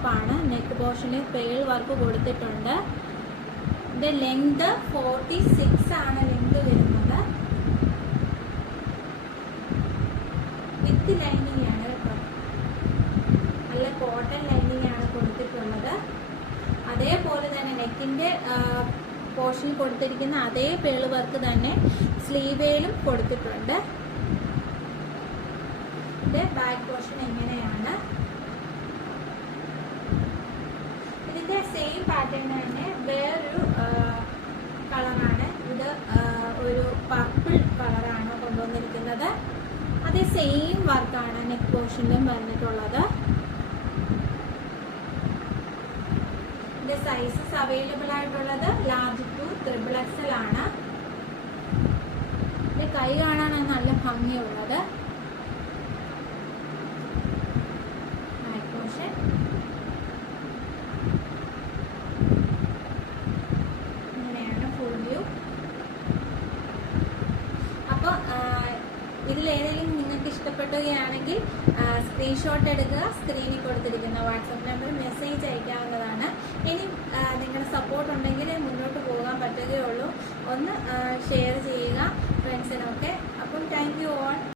ടോപ്പാണ്. നെക്ക് പോർഷനിൽ pearl work കൊടുത്തിട്ടുണ്ട്. ഇതിന്റെ ലെങ്ത് 46 ആണ് ലെങ്ത് വരുന്നത്. വിത്ത് ലൈനിങ് ആണ് കേട്ടോ. നല്ല കോട്ടൺ ലൈനിങ് ആണ് കൊടുത്തിട്ടുള്ളത്. അതേപോലെ തന്നെ നെക്കിന്റെ പോർഷനിൽ കൊടുത്തിരിക്കുന്ന അതേ പേൾ വർക്ക് തന്നെ സ്ലീവേലും കൊടുത്തിട്ടുണ്ട്. ഇതിന്റെ ബാക്ക് പോർഷൻ എങ്ങനെയാണ്? ഇതിന്റെ സെയിം പാറ്റേൺ തന്നെ വേറൊരു കളറാണ്. ഇത് ഒരു പർപ്പിൾ കളറാണ് കൊണ്ടുവന്നിരിക്കുന്നത്. അതേ സെയിം വർക്കാണ് നെക്ക് പോർഷനിലും വന്നിട്ടുള്ളത്. ഇതിന്റെ സൈസസ് അവൈലബിൾ ആയിട്ടുള്ളത് ലാർജ് ടു XXL ആണ്. ഇതിന്റെ കൈ കാണാനാണ് നല്ല ഭംഗിയുള്ളത്. ഇങ്ങനെയാണ് ഫുൾ വ്യൂ. അപ്പോൾ ഇതിലേതെങ്കിലും നിങ്ങൾക്ക് ഇഷ്ടപ്പെടുകയാണെങ്കിൽ സ്ക്രീൻഷോട്ട് എടുക്കുക. സ്ക്രീനിൽ കൊടുത്തിരിക്കുന്ന വാട്സപ്പ് നമ്പറിൽ മെസ്സേജ് അയക്കാവുന്നതാണ്. ഇനി നിങ്ങളുടെ സപ്പോർട്ട് ഉണ്ടെങ്കിൽ മുന്നോട്ട് പോകാൻ പറ്റുകയുള്ളൂ. ഒന്ന് ഷെയർ ചെയ്യുക ഫ്രണ്ട്സിനൊക്കെ. അപ്പം താങ്ക് യു ഓൾ.